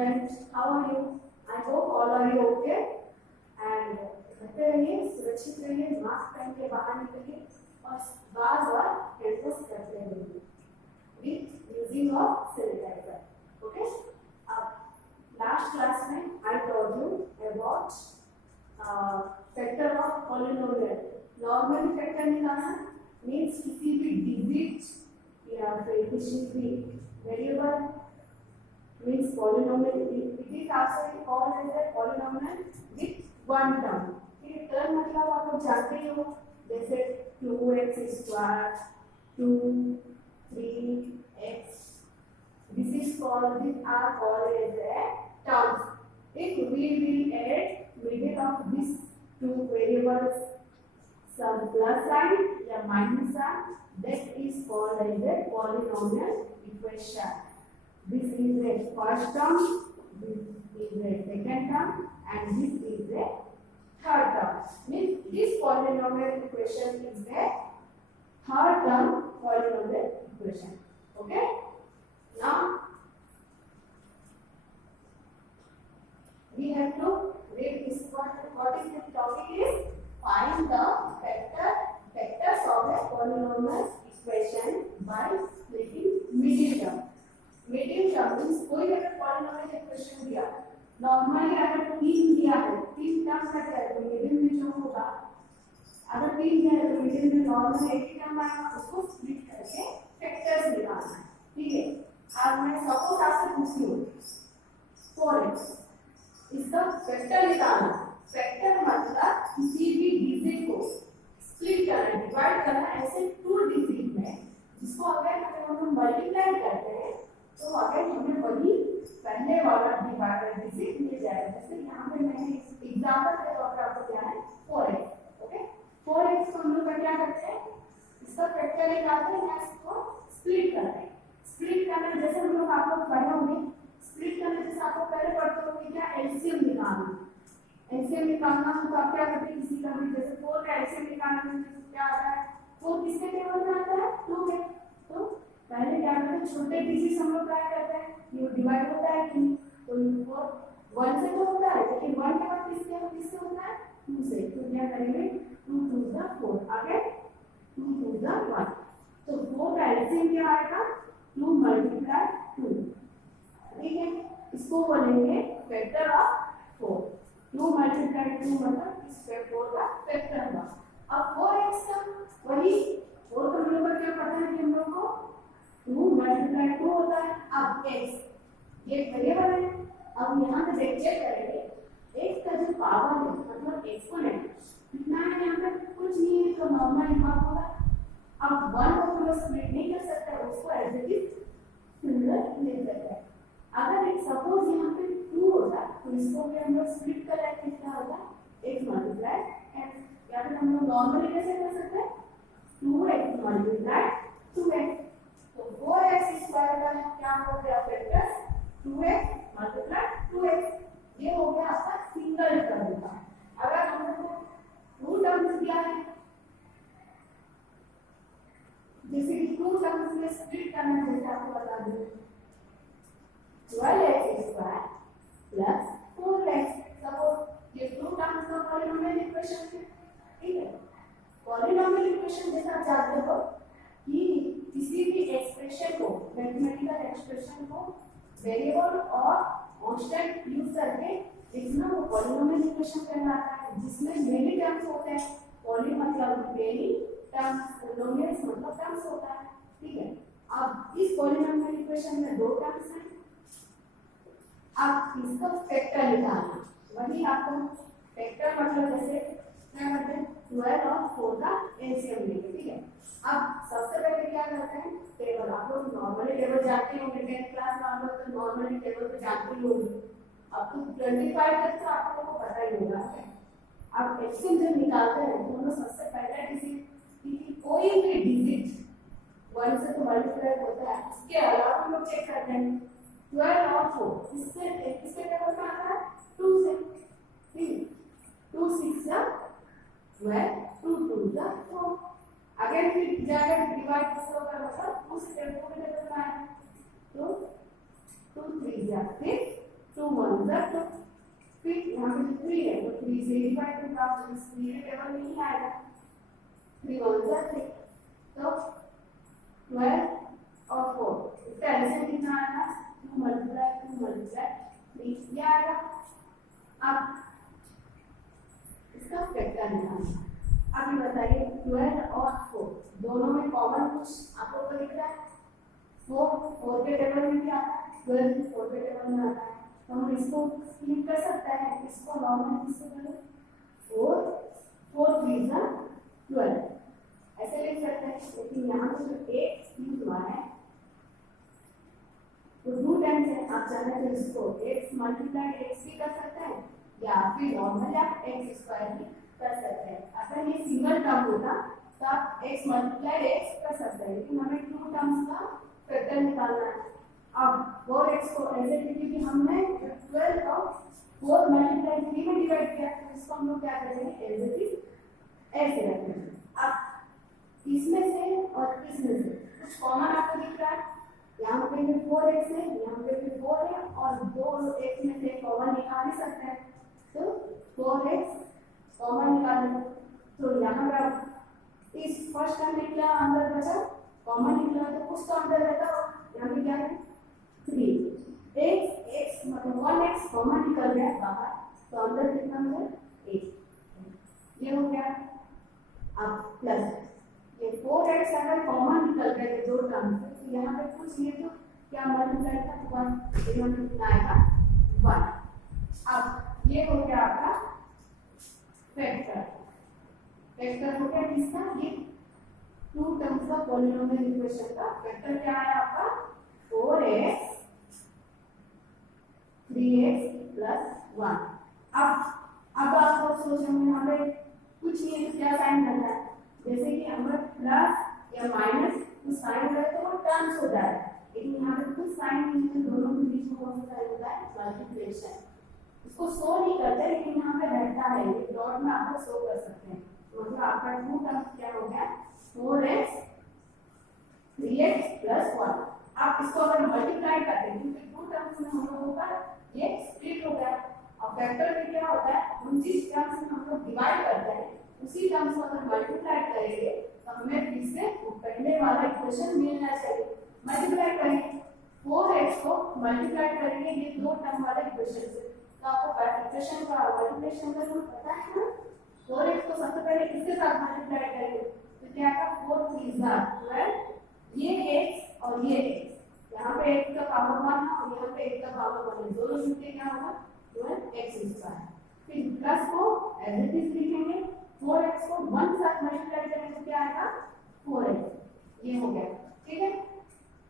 students, how are you? I hope all are you okay. And रहते रहिए, सुरक्षित रहिए, मास्क पहन के बाहर निकलिए और बार-बार हैंड वॉश करते रहिए with using of sanitizer. Okay? Last class में I told you about factor of polynomial. Normal factor निकालना means किसी भी digit या फिर किसी भी variable means polynomial. It is also called as a polynomial with one term. ये term मतलब आप लोग जानते ही हो, जैसे 2x square, 2, 3x. This is called, these are called as a terms. If we will add middle of these two variables some plus sign या minus sign, that is called as a polynomial equation. This is the first term, this is the second term, and this is the third term. Means this polynomial equation is the third term polynomial equation. Okay? Now we have to read this. What is the topic is find the factors of a polynomial equation by splitting middle term. Middle term means कोई अगर polynomial equation दिया normally अगर 3 दिया है 3 terms का है तो middle में जो होगा अगर 3 दिया है तो मिडिल में नॉर्मल एक ही टर्म आएगा उसको स्प्लिट करके फैक्टर्स निकालना है ठीक है अब मैं सपोज आपसे पूछती हूं 4x इसका फैक्टर निकालना फैक्टर मतलब किसी भी डिजिट को स्प्लिट करना डिवाइड करना ऐसे 2 डिजिट में जिसको अगर हम मल्टीप्लाई करते हैं तो अगर हमें वही पहले वाला डिवाइडेड डिजिट मिल जाएगा जैसे यहाँ पे मैंने एग्जांपल के तौर पर आपको क्या है 4x ओके 4x को हम लोग क्या करते हैं इसका फैक्टर निकालते हैं इसको स्प्लिट करते हैं स्प्लिट करना जैसे हम लोग आपको पढ़े होंगे स्प्लिट करना जैसे आपको पहले पढ़ते होंगे क्या एलसीएम निकालना तो आप क्या करते हैं किसी का भी जैसे 4 का एलसीएम निकालना तो क्या आता है 4 किसके टेबल में आता है 2 के तो पहले क्या करते हैं छोटे डिजिट हम लोग क्या करते हैं ये डिवाइड होता है कि तो 1 से तो होता है लेकिन 1 के बाद किससे होता है 2 से तो क्या करेंगे 2 2 द 4 आगे 2 2 द 1 तो 4 का एलसीएम क्या आएगा 2 × 2 ठीक है इसको बोलेंगे फैक्टर ऑफ 4 2 × 2 मतलब इस 4 का फैक्टर हुआ अब 4x का वही 4 का हम लोग क्या पता है कि हम लोग को 2 × 2 होता है अब x ये वेरिएबल है अब यहाँ पे चेक करेंगे x का जो पावर है मतलब एक्सपोनेंट कितना है यहाँ पे कुछ नहीं है तो नॉर्मल इम्पैक्ट होगा अब 1 को हम स्प्लिट नहीं कर सकते उसको एज इट इज सिमिलर ले सकते हैं अगर एक सपोज यहाँ पे 2 होता तो इसको भी हम लोग स्प्लिट कर लेते क्या होगा x × x या फिर हम लोग नॉर्मली कैसे कर सकते हैं 2x × 2x तो 4x स्क्वायर का क्या हो गया फैक्टर 2x × 2x ये हो गया आपका सिंगल टर्म का अगर हमको 2 टर्म्स दिया है जैसे कि 2 टर्म्स में स्प्लिट करना जैसे आपको बता दूं 12x square plus 4x suppose ये 2 टर्म्स का पॉलिनोमियल इक्वेशन है ठीक है पॉलिनोमियल इक्वेशन जैसा आप जानते हो कि किसी भी एक्सप्रेशन को मैथमेटिकल एक्सप्रेशन को वेरिएबल और कांस्टेंट यूज करके लिखना वो पॉलिनोमियल इक्वेशन कहलाता है जिसमें मेनी टर्म्स होते हैं पॉली मतलब मेनी टर्म्स पॉलिनोमियल्स मतलब टर्म्स होता है ठीक है अब इस पॉलिनोमियल इक्वेशन में 2 टर्म्स हैं अब इसका फैक्टर निकालना वही आपको फैक्टर मतलब जैसे क्या करते हैं 12 और 4 का एलसीएम लेंगे ठीक है अब सबसे पहले क्या करते हैं टेबल आप लोग नॉर्मली टेबल जानते होंगे 10th क्लास में आप लोग तो नॉर्मली टेबल पे जानते ही होंगे अब तो 25 तक तो आप लोगों को पता ही होगा अब एलसीएम जब निकालते हैं तो हम लोग सबसे पहले डिजिट कोई भी डिजिट 1 से तो मल्टीप्लाई होता है इसके अलावा हम लोग चेक करते हैं 12 और 4 इससे किसके टेबल में आता है 2 से ठीक 2 6 या 12 2 2 या 4 अगर फिर जाकर डिवाइड किससे होगा मतलब उस टेबल में आए तो 2 3 या 6 2 1 2, फिर यहाँ पे 3 है तो 3 से डिवाइड होगा, तो इस 3 के टेबल में नहीं आएगा, 3 1 3, तो 12 और 4, इसका एलसीएम कितना आएगा, 2 मल्टीप्लाई 3 ये आएगा। अब इसका फैक्टर निकालना, अब ये बताइए 12 और 4 दोनों में कॉमन कुछ आप लोग को दिख रहा है, 4 के टेबल में क्या आता है, 12 भी 4 के टेबल में आता है, तो हम इसको स्प्लिट कर सकते हैं, इसको नॉर्मल किससे करें, 4 3 12 ऐसे लिख सकते हैं। लेकिन यहाँ पे जो एक यूज हुआ है तो 2 टाइम्स है, आप चाहे तो इसको x मल्टीप्लाई x भी कर सकते हैं या फिर नॉर्मल आप x स्क्वायर भी कर सकते हैं। अगर ये सिंगल टर्म होता तो आप x मल्टीप्लाई x कर सकते हैं, लेकिन हमें 2 टर्म्स का फैक्टर निकालना है। अब 4x को ऐसे लिखिए कि हमने 12 को 4 मल्टीप्लाई 3 में डिवाइड किया, तो इसको हम लोग क्या करेंगे, एज इट इज ऐसे रखेंगे। अब इसमें से और इसमें से कुछ कॉमन आपको दिख रहा है, यहाँ पे भी 4x है, यहाँ पे भी 4 है और 2x में से कॉमन निकाल ही सकते हैं, तो 4x कॉमन निकालेंगे। तो यहाँ पर इस फर्स्ट टर्म में क्या अंदर बचा, कॉमन निकला, तो कुछ तो अंदर रहता है, यहाँ पे क्या है 3 x मतलब 1x कॉमन निकल गया बाहर, तो अंदर कितना है 8, ये हो गया। अब प्लस ये 4x अगर कॉमन निकल गए दो टर्म से, तो यहाँ पे कुछ ये तो क्या मल्टीप्लाई का 1, यहाँ पे कितना आएगा 1। अब ये हो गया आपका फैक्टर, फैक्टर हो गया किसका, ये 2 टर्म्स का पॉलिनोमियल इक्वेशन का फैक्टर क्या आया आपका 4x 3x 1। अब आप लोग सोचेंगे यहाँ पे कुछ नहीं है, क्या साइन करना है, जैसे कि अगर प्लस या माइनस कुछ साइन करे तो वो टर्म्स हो जाए, लेकिन यहाँ पे कुछ साइन नहीं है, दोनों के बीच में कौन सा साइन होता है, मल्टीप्लिकेशन। इसको शो नहीं करते, लेकिन यहाँ पे रहता है, ये डॉट में आप लोग शो कर सकते हैं। तो मतलब आपका 2 टर्म्स क्या हो गया 4x 3x 1। आप इसको अगर मल्टीप्लाई करते हैं क्योंकि 2 टर्म्स में हम लोगों का ये स्प्लिट हो गया, और फैक्टर में क्या होता है, हम जिस टर्म्स में हम लोग डिवाइड करते हैं उसी टर्म्स को अगर मल्टीप्लाई करेंगे तो हमें फिर से पहले वाला इक्वेशन मिलना चाहिए। मल्टीप्लाई करेंगे 4x को मल्टीप्लाई करेंगे ये 2 टर्म वाले इक्वेशन से, तो आपको इक्वेशन का मल्टीप्लिकेशन का रूल पता है ना, 4x को सबसे पहले किसके साथ मल्टीप्लाई करेंगे, तो क्या आएगा 4 3 12, ये x और ये x, यहाँ पे x का पावर 1 है और यहाँ पे x का पावर 1 है, दोनों मिलके क्या होगा 12x स्क्वायर। फिर प्लस को एज इट इज लिखेंगे, 4x को 1 साथ मल्टीप्लाई करेंगे तो क्या आएगा 4x, ये हो गया, ठीक है।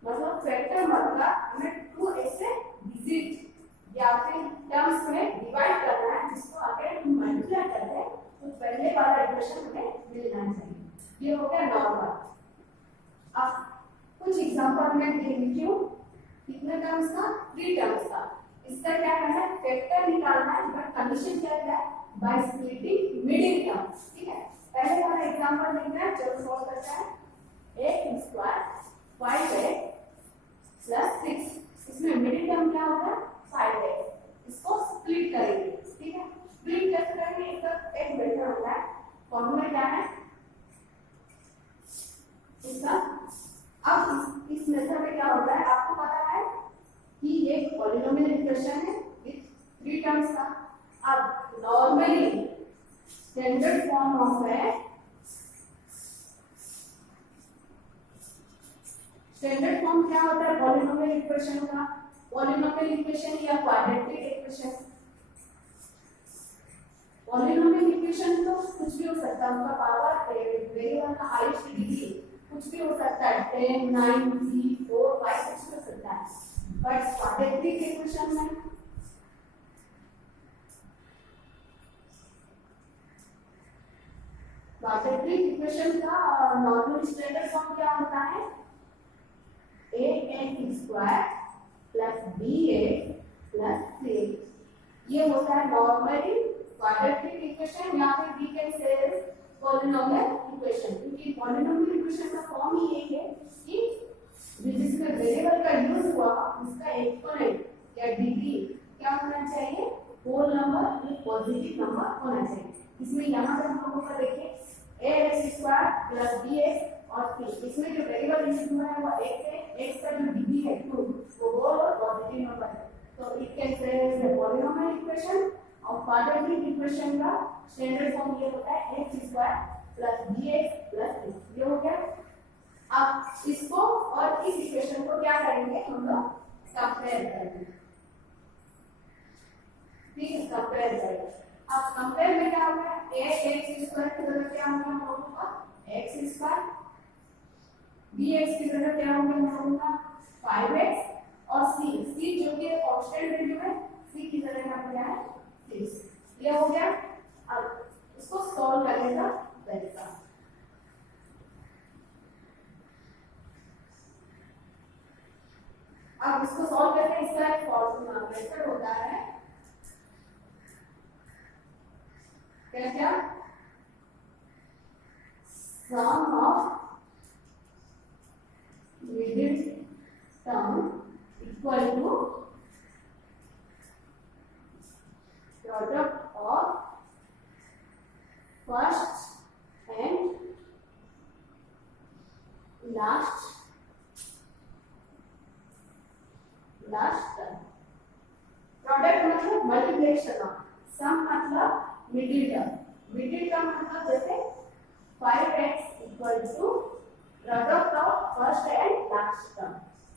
मतलब फैक्टर मतलब हमें 2x से डिजिट या फिर टर्म्स में डिवाइड करना है, जिसको अगर हम मल्टीप्लाई करते हैं तो पहले वाला इक्वेशन हमें मिलना चाहिए, ये हो गया नॉर्मल। अब कुछ एग्जांपल में देख लीजिए, कितने टर्म्स का 3 टर्म्स का, इसका क्या करना है फैक्टर निकालना है, बट कंडीशन क्या है बाय स्प्लिटिंग मिडिल टर्म, ठीक है। पहले वाला एग्जांपल देखना है, चलो सॉल्व करते हैं। x स्क्वायर 5x प्लस 6, इसमें मिडिल टर्म क्या होगा 5x, इसको स्प्लिट करेंगे, ठीक है। स्प्लिट कैसे करेंगे, एक मेथड होता है, फॉर्मूला क्या है इसका। अब इस मेथड में क्या होता है, आपको पता है कि एक पॉलिनोमियल इक्वेशन है विथ 3 टर्म्स का। अब नॉर्मली स्टैंडर्ड फॉर्म ऑफ है, स्टैंडर्ड फॉर्म क्या होता है पॉलिनोमियल इक्वेशन का, पॉलिनोमियल इक्वेशन या क्वाड्रेटिक इक्वेशन। पॉलिनोमियल इक्वेशन तो कुछ भी हो सकता है, उनका पावर वेरिएबल का हाईएस्ट डिग्री कुछ भी हो सकता है, 10 9 3 4 5 कुछ भी हो सकता है, बट क्वाड्रेटिक इक्वेशन में क्वाड्रेटिक इक्वेशन का नॉर्मल स्टैंडर्ड फॉर्म क्या होता है, ax square plus bx plus c, ये होता है नॉर्मली क्वाड्रेटिक इक्वेशन या फिर we can say polynomial equation, क्योंकि पॉलिनोमियल इक्वेशन का फॉर्म ही यही है कि जिसमें वेरिएबल का यूज हुआ उसका एक्सपोनेंट या डिग्री क्या होना चाहिए। इसमें यहाँ पे हम लोगों का देखिए ax स्क्वायर प्लस bx और c, इसमें जो वेरिएबल इंक्लूड हुआ है वो x है, x का जो डिग्री है 2 वो होल और पॉजिटिव नंबर है, तो it can present the polynomial equation. और क्वाड्रेटिक इक्वेशन का स्टैंडर्ड फॉर्म ये होता है x square plus bx plus c, ये हो गया। अब इसको और इस इक्वेशन को क्या करेंगे हम लोग, कंपेयर करेंगे, ठीक है, कंपेयर करेंगे। अब कंपेयर में क्या होगा, x स्क्वायर की जगह क्या होगा हम लोगों का x स्क्वायर, bx की जगह क्या होगा हम लोगों का 5x, और c जो कि कांस्टेंट वैल्यू है, c की जगह यहाँ क्या है 6, ये हो गया। अब इसको सॉल्व करने का तरीका, अब इसको सॉल्व करके इसका एक फॉर्मूला मेथड होता है, क्या क्या, sum of middle term equal to product of first and last term. Product मतलब मल्टीप्लिकेशन करना, सम मतलब मिडिल टर्म मतलब जैसे 5x equal to product of first and last term.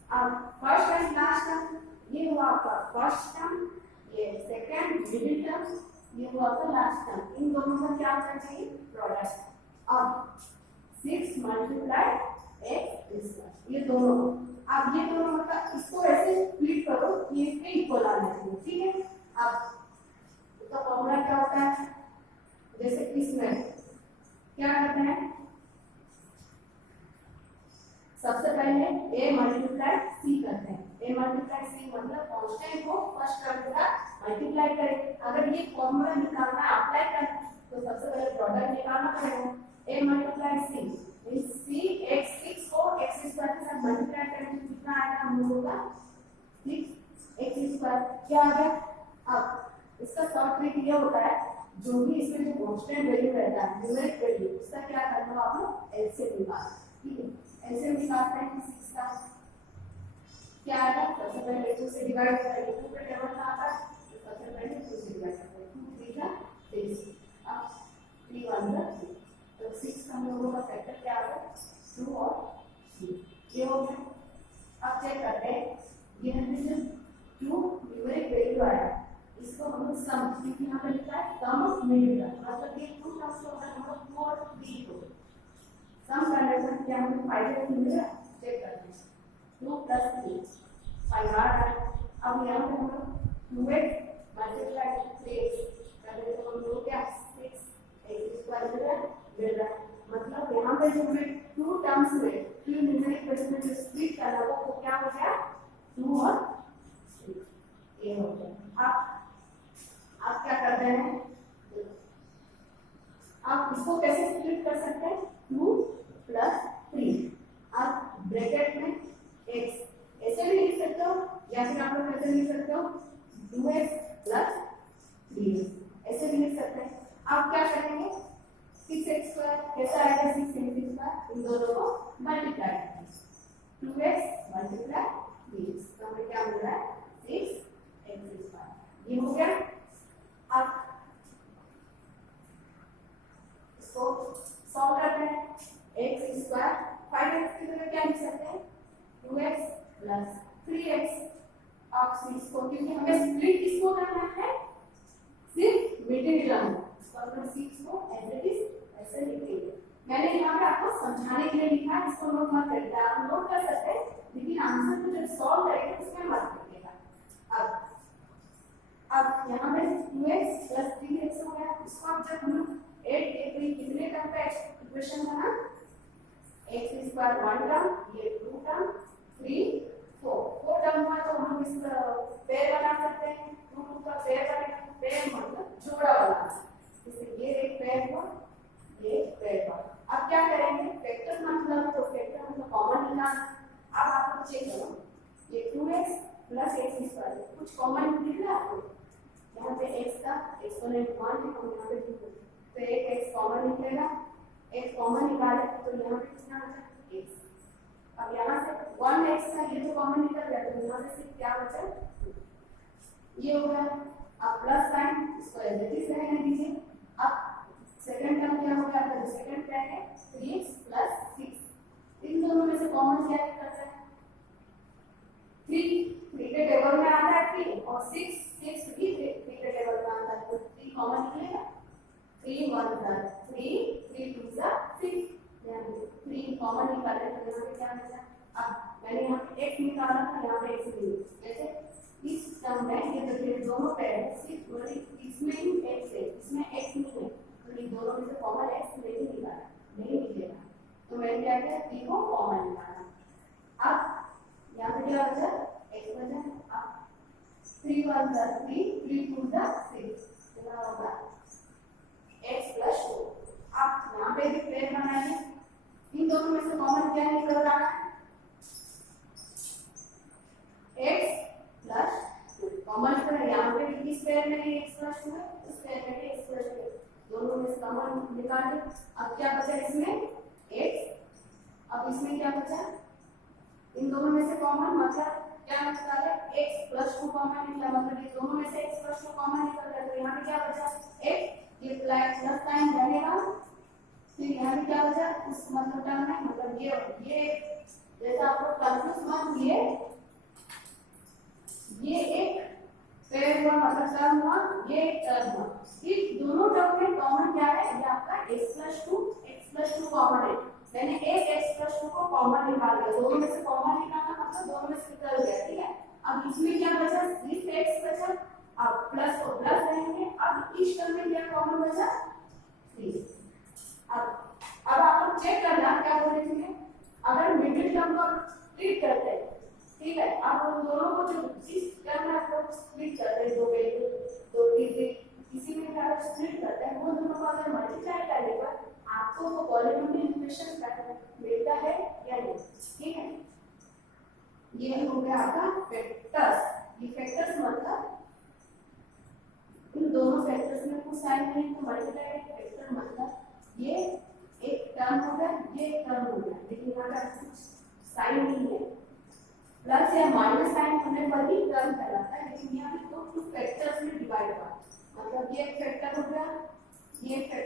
अब फर्स्ट एंड लास्ट टर्म ये हुआ आपका फर्स्ट टर्म, ये सेकंड मिडिल टर्म, ये हुआ आपका लास्ट टर्म, इन दोनों का क्या होना चाहिए प्रोडक्ट। अब 6 मल्टीप्लाई x, ये दोनों, अब ये दोनों मतलब इसको ऐसे स्प्लिट करो कि इसके इक्वल आना चाहिए, ठीक है। अब इसका फॉर्मूला क्या होता है, जैसे इसमें क्या करते हैं, सबसे पहले a मल्टीप्लाई c करते हैं, a मल्टीप्लाई c मतलब कांस्टेंट को फर्स्ट टर्म के साथ मल्टीप्लाई करें। अगर ये फॉर्मूला निकालना है अप्लाई करना तो सबसे पहले प्रोडक्ट निकालना पड़ेगा, a multiply c means c x6 को x स्क्वायर के साथ मल्टीप्लाई करेंगे तो कितना आएगा हम लोगों का 6x स्क्वायर, क्या आ गया। अब इसका शॉर्ट ट्रिक ये होता है, जो भी इसमें जो कांस्टेंट वैल्यू रहता है न्यूमेरिक वैल्यू, उसका क्या करना आप लोग एलसीएम निकालना, ठीक है। एलसीएम निकालते हैं 6 का क्या आएगा, सबसे पहले 2 से डिवाइड करेंगे, 2 पे टेबल में आता है तो सबसे पहले 2 से डिवाइड करते हैं, 2 3 का 6, अब 3 1 का 3, तो 6 हम लोगों का फैक्टर क्या आ गया 2 और 3, ये हो गया। अब चेक करते हैं ये हमने जो 2 न्यूमेरिक वैल्यू आया इसको हम लोग सम, क्योंकि यहाँ पे लिखा है सम ऑफ मिडिल टर्म, मतलब ये 2 टर्म्स को अगर हम लोग 2 और 3 को सम करने से क्या हमें फाइव मिलेगा, चेक करते हैं 2 + 3 5 आ रहा है। अब यहाँ पे हम लोग 2x मल्टीप्लाई 3x करेंगे तो हम लोग क्या 6x स्क्वायर मिल रहा है, मतलब यहाँ पे जो हमें 2 टर्म्स में 2 न्यूमेरिक वैल्यू में जो स्प्लिट करना है वो क्या हो गया 2 और 3, ये हो गया। आप क्या करते हैं, आप इसको कैसे स्प्लिट कर सकते हैं 2 + 3, आप ब्रैकेट में x ऐसे भी लिख सकते हो या फिर आप लोग ऐसे लिख सकते हो 2x + 3 ऐसे भी लिख सकते हैं। आप क्या करेंगे 6x स्क्वायर कैसा आएगा 6x स्क्वायर, इन दोनों को मल्टीप्लाई करेंगे 2x मल्टीप्लाई 3x तो हमें क्या मिल रहा है 6x स्क्वायर, ये हो गया। अब इसको सॉल्व करते हैं, x स्क्वायर 5x की जगह क्या लिख सकते हैं 2x + 3x। अब 6 को क्योंकि हमें स्प्लिट किसको करना है सिर्फ मिडिल टर्म, तो हम 6 को एज इट इज ऐसे लिखेंगे। मैंने यहाँ पे आपको समझाने के लिए लिखा है, इसको नोट मत करिए, आप नोट कर सकते हैं लेकिन आंसर को जब सॉल्व करेंगे उसमें मत करिएगा। अब यहाँ पे 2x + 3x हो गया, इसको आप जब हम 8 के 3 कितने टर्म का इक्वेशन बना x स्क्वायर 1 टर्म, ये 2 टर्म 3 4 टर्म हुआ तो हम इस पेयर बना सकते हैं, 2 2 का पेयर बनेगा, पेयर मतलब जोड़ा वाला, जैसे ये एक पेयर हुआ ये पेयर हुआ। अब क्या करेंगे वेक्टर मतलब तो वेक्टर मतलब कॉमन निकालना। अब आप चेक करो ये 2x + x स्क्वायर कुछ कॉमन निकला आपको, यहाँ पे x का एक्सपोनेंट 1 है और यहाँ पे 2 है, तो एक x कॉमन निकलेगा, x कॉमन निकाले तो यहाँ पे कितना बचा x। अब यहाँ से 1x का ये तो कॉमन निकल गया, तो यहाँ से सिर्फ क्या बचा 2, ये हो गया। अब प्लस साइन इसको एज इट इज रहने दीजिए। अब सेकंड टर्म क्या हो गया, तो सेकंड क्या है 3x प्लस 6, इन दोनों में से कॉमन क्या निकलता है 3, 3 के टेबल में आता है 3 और 6 भी 3 के टेबल में आता है, तो 3 कॉमन निकलेगा, 3 1 3 3 2 6, यानी 3 कॉमन निकाले तो यहाँ पे क्या बचा। अब मैंने यहाँ पे x निकाला था, यहाँ पे x नहीं, जैसे इस टर्म में ये देखिए दोनों पैर है, सिर्फ इसमें ही x है, इसमें x नहीं है, तो ये दोनों में से कॉमन x नहीं निकाला, नहीं निकलेगा, तो मैंने क्या किया 3 को कॉमन निकाला। अब यहाँ पे क्या बचा x बचा। अब 3 1 3 3 2 6, कितना होगा x प्लस 2। अब यहाँ पे भी पेड़ बनाएंगे, इन दोनों में से कॉमन क्या निकल रहा है x प्लस 2, कॉमन निकल यहाँ पे भी इस पेड़ में भी x प्लस 2 है, इस पेड़ में भी x प्लस 2 है, दोनों में से कॉमन निकाल दे। अब क्या बचा इसमें x, अब इसमें क्या बचा, इन दोनों में से कॉमन मतलब क्या निकाले x प्लस 2 कॉमन निकला, मतलब ये दोनों में से x प्लस 2 कॉमन निकल गया, तो यहाँ पे क्या बचा x, ये प्लस साइन रहेगा, फिर यहाँ पे क्या बचा उस मतलब टर्म में, मतलब ये जैसा आप लोग कंफ्यूज मत हुए, ये एक पेड़ हुआ मतलब टर्म हुआ, ये एक टर्म हुआ, इस दोनों टर्म में कॉमन क्या है, ये आपका x प्लस 2 कॉमन है, मैंने एक x प्लस 2 को कॉमन निकाल दिया, दोनों में से कॉमन निकालना मतलब दोनों में से निकल गया, ठीक है। अब इसमें क्या बचा सिर्फ x बचा, अब प्लस को प्लस रहेंगे, अब इस टर्म में क्या कॉमन बचा 3। अब आप लोग चेक करना क्या बोल रहे थे, अगर मिडिल टर्म को स्प्लिट करते हैं, ठीक है, आप उन दोनों को जो जिस टर्म में आप लोग स्प्लिट करते हैं, दो वैल्यू दो किसी में क्या स्प्लिट करते हैं, वो दोनों को अगर मल्टीप्लाई करने पर आपको वो पॉलिनोमियल इक्वेशन मिलता है या नहीं, ठीक है। ये हो गया आपका फैक्टर्स। ये फैक्टर्स मतलब इन दोनों फैक्टर्स में कुछ साइन नहीं तो मल्टीप्लाई फैक्टर मतलब ये एक टर्म हो गया, ये एक टर्म हो गया, लेकिन यहाँ का कुछ साइन नहीं है, प्लस या माइनस साइन होने पर ही टर्म कहलाता है, लेकिन यहाँ पे तो फैक्टर्स में डिवाइड हुआ, मतलब ये एक फैक्टर हो गया, ये एक फैक्टर